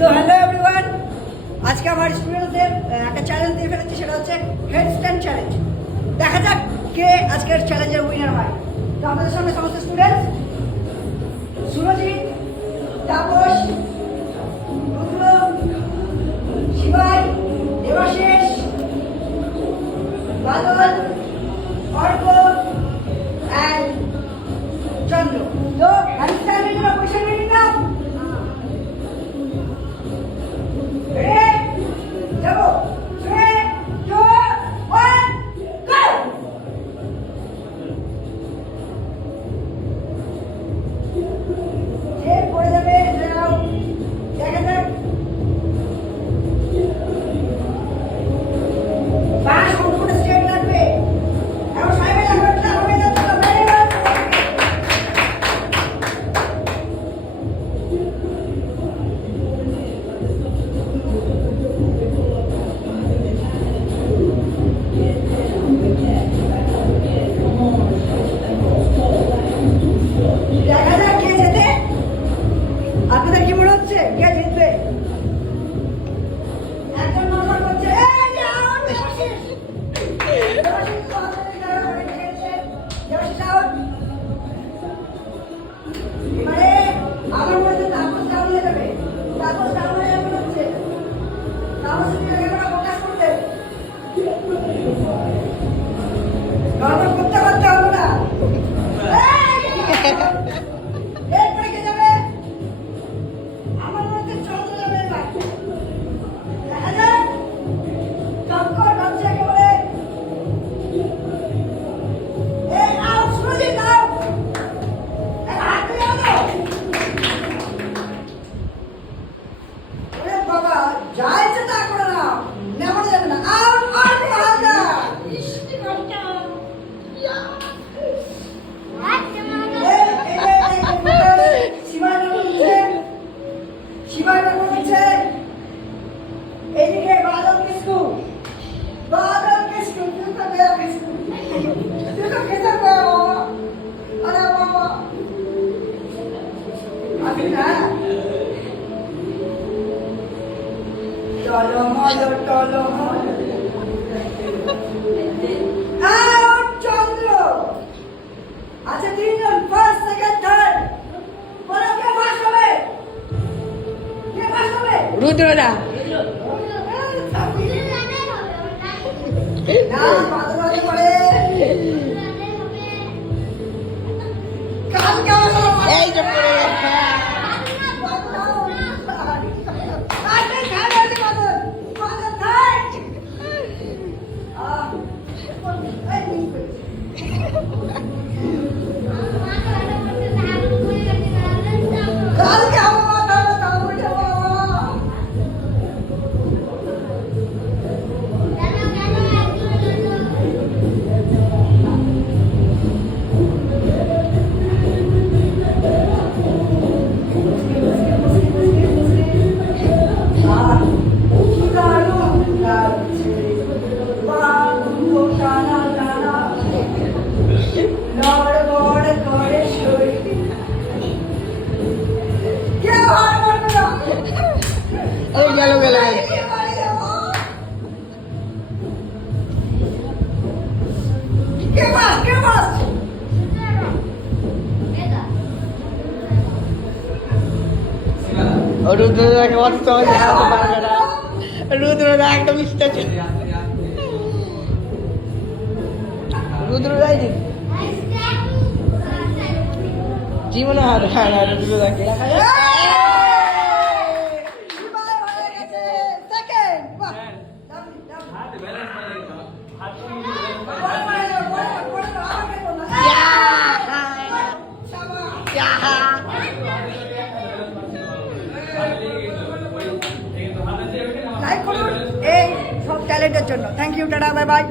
So hello everyone, আজকে আমার স্টুডেন্টদের একটা চ্যালেঞ্জ দিয়ে ফেলেছি, সেটা হচ্ছে হেডস্ট্যান্ড চ্যালেঞ্জ। দেখা যাক কে আজকের চ্যালেঞ্জের উইনার হয়। তো আমাদের সামনে সমস্ত স্টুডেন্ট, সুরজিৎ, তাপস, রুদ্র, শিবাই, দেবাশিস, বাদল, অর্ক অ্যান্ড চন্দ্র। তো হ্যান্ডস্ট্যান্ডের জন্য পয়সা নিয়ে নিলাম। যাবো 3, 2, 1, go! যে পড়ে যাবে যাও, দেখা যাক। বাস সম্পূর্ণ স্ট্রেট লাগবে, এখন সাইডে লাগবে, লাগবে না তো ভেরি গুড। দেখা যাক কে জেতে। আপনাদের কি মনে হচ্ছে কে জিতবে? একজন নজর করছে, এই যে আউট দেবাশিস। দেবাশিস তো হাতে ধরে খেলছে, দেবাশিস আউট। এবারে আমার মনে হচ্ছে তাপস ডাউন হয়ে যাবে, তাপস ডাউন হয়ে যাবে হচ্ছে। তাপস ক্যামেরা ফোকাস করতে, গড়বড় করতে করতে হবে না। এরপরে কে যাবে? আমার মনে হচ্ছে চন্দ্র যাবে এবার। দেখা যাক, টক্কর হচ্ছে একেবারে। এই আউট, সুরজিৎ আউট। হাত দিয়ে দাও। ওরে বাবা, যা ইচ্ছে তা করে নাও, নেমে যাবে না। আউট, আউট, হালকা। এদিকে বাদল কিসকু, বাদল কিসকু, তুই তো গেয়া কিসকু, তুই তো খেতে গেয়া বাবা। আরে বাবা আমি না চলো মলো টলো মলো। আউট চন্দ্র। আচ্ছা তিনজন, ফার্স্ট সেকেন্ড থার্ড, বলো কে ফার্স্ট হবে? কে ফার্স্ট হবে? রুদ্রদা। না বাদল হতে পারে, কালকে হবে। এই যে পড়ে গেছে। এই গেল গেল গেল। রুদ্রদাকে অত সহজে হারাতে পারবে না। রুদ্রদা একদম স্টেজ। রুদ্রদাই জিত। জীবনে হার না রুদ্রদাকে। লাইক করুন এই সব ট্যালেন্টের জন্য। Thank you, tata, bye by.